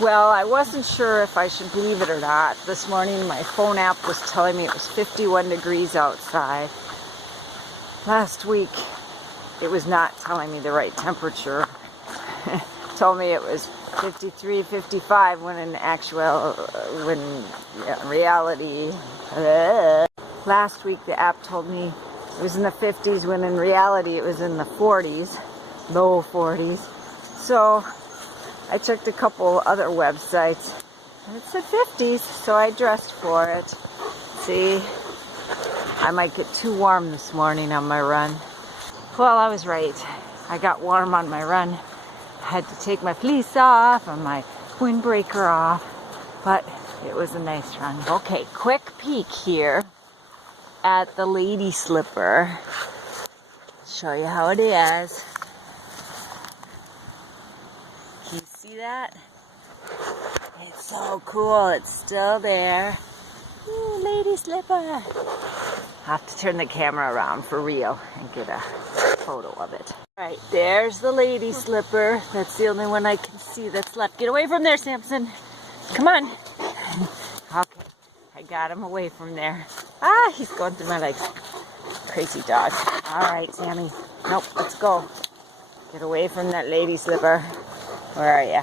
Well, I wasn't sure if I should believe it or not. This morning my phone app was telling me it was 51 degrees outside. Last week it was not telling me the right temperature. It told me it was 53, 55 when in reality, last week the app told me it was in the 50s when in reality it was in the 40s, low 40s. So I checked a couple other websites and it said 50s, so I dressed for it. See, I might get too warm this morning on my run. Well, I was right. I got warm on my run. I had to take my fleece off and my windbreaker off, but it was a nice run. Okay, quick peek here at the lady slipper. Show you how it is. Can you see that? It's so cool. It's still there. Ooh, lady slipper. I'll have to turn the camera around for real and get a photo of it. Alright, there's the lady slipper. That's the only one I can see that's left. Get away from there, Samson. Come on. Okay, I got him away from there. Ah, he's going through my legs. Crazy dog. Alright, Sammy. Nope, let's go. Get away from that lady slipper. Where are you?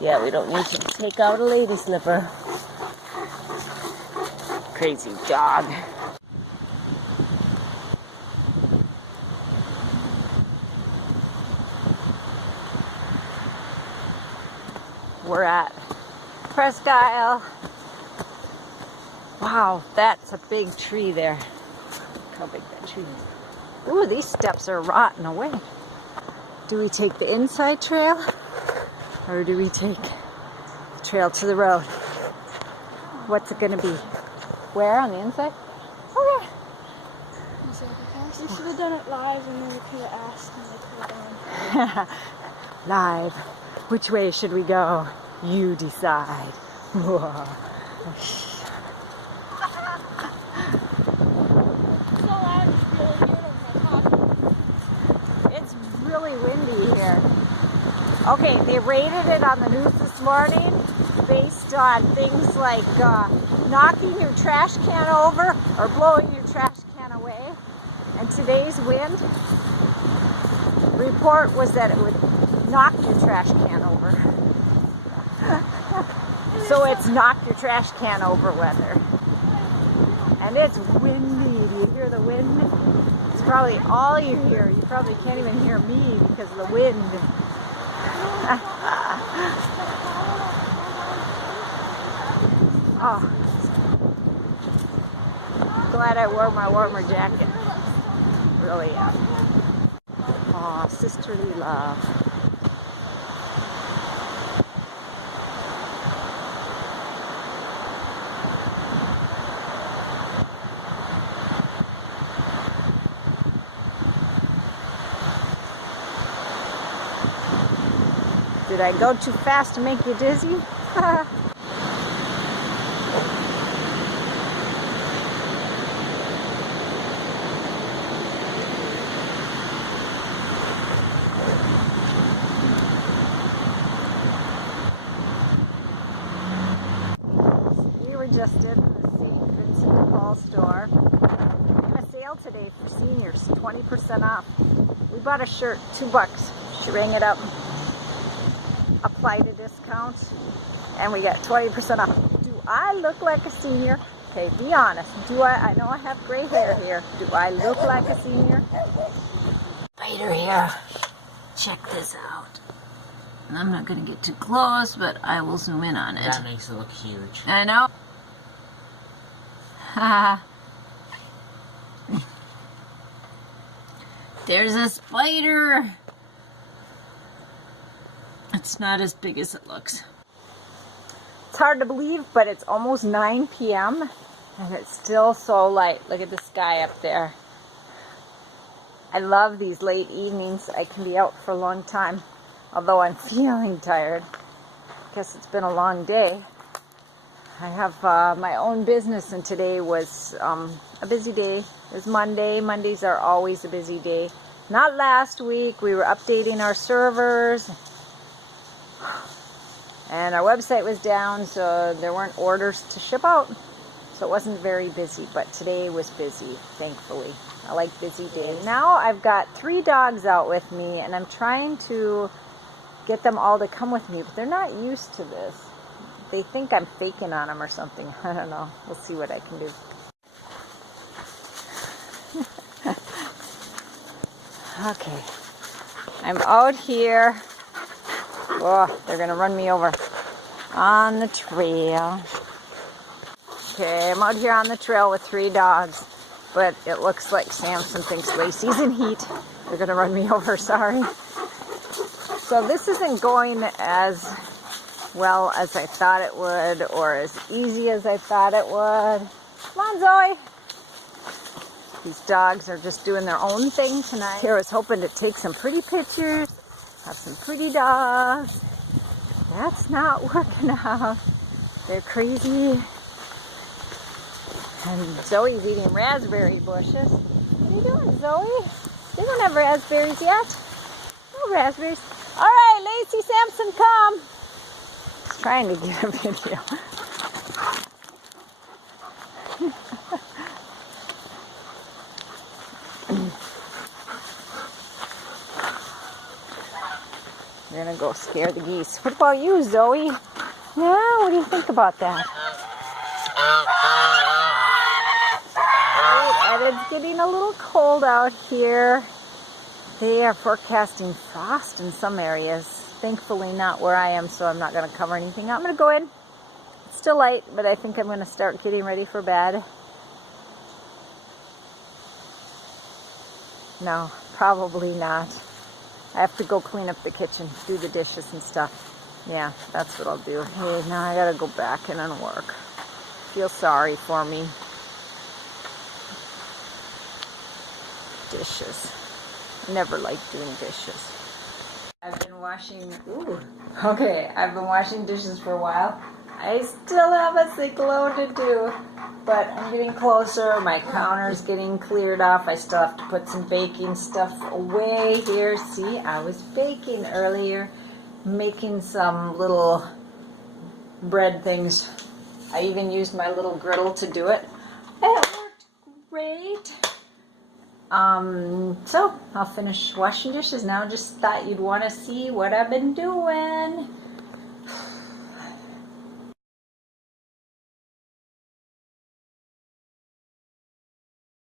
Yeah, we don't need you to take out a lady slipper. Crazy dog. We're at Presque Isle. Wow, that's a big tree there. Look how big that tree is. Ooh, these steps are rotting away. Do we take the inside trail? Or do we take the trail to the road? What's it gonna be? Where, on the inside? Oh yeah. You should have done it live and then we could have asked and they could have done. Live. Which way should we go? You decide. It's really windy here. Okay, they rated it on the news this morning based on things like knocking your trash can over or blowing your trash can away. And today's wind report was that it would knock your trash can over. So it's knock your trash can over weather. And it's windy. Do you hear the wind? It's probably all you hear. You probably can't even hear me because of the wind. Oh. Glad I wore my warmer jacket. Really am. Aw, sisterly love. Did I go too fast to make you dizzy? We were just in the St. Vincent de Paul store. In a sale today for seniors, 20% off. We bought a shirt, $2. She rang it up. Applied a discount and we got 20% off. Do I look like a senior? Okay, be honest. Do I know I have gray hair here. Do I look like a senior? Spider here. Check this out. I'm not going to get too close, but I will zoom in on it. That makes it look huge. I know. Haha. There's a spider. It's not as big as it looks. It's hard to believe, but it's almost 9 p.m. and it's still so light. Look at the sky up there. I love these late evenings. I can be out for a long time, although I'm feeling tired. Guess it's been a long day. I have my own business, and today was a busy day. It was Monday. Mondays are always a busy day. Not last week. We were updating our servers. And our website was down, so there weren't orders to ship out. So it wasn't very busy, but today was busy, thankfully. I like busy days. Now I've got 3 dogs out with me, and I'm trying to get them all to come with me, but they're not used to this. They think I'm faking on them or something. I don't know. We'll see what I can do. Okay. I'm out here. Oh, they're going to run me over on the trail. Okay, I'm out here on the trail with 3 dogs, but it looks like Samson thinks Lacey's in heat. They're going to run me over, sorry. So this isn't going as well as I thought it would, or as easy as I thought it would. Come on, Zoe. These dogs are just doing their own thing tonight. Here I was hoping to take some pretty pictures, have some pretty dogs. That's not working out. They're crazy. And Zoe's eating raspberry bushes. What are you doing, Zoe? They don't have raspberries yet. No raspberries. All right, Lacey, Samson, come. He's trying to get a video. We're gonna go scare the geese. What about you, Zoe? Yeah, what do you think about that? And it's getting a little cold out here. They are forecasting frost in some areas. Thankfully not where I am, so I'm not gonna cover anything up. I'm gonna go in. It's still light, but I think I'm gonna start getting ready for bed. No, probably not. I have to go clean up the kitchen, do the dishes and stuff. Yeah, that's what I'll do. Hey, now I gotta go back in and work. Feel sorry for me. Dishes. Never liked doing dishes. I've been washing, I've been washing dishes for a while. I still have a sick load to do, but I'm getting closer. My counter's getting cleared off. I still have to put some baking stuff away here. See, I was baking earlier, making some little bread things. I even used my little griddle to do it. It worked great. So I'll finish washing dishes now. Just thought you'd want to see what I've been doing.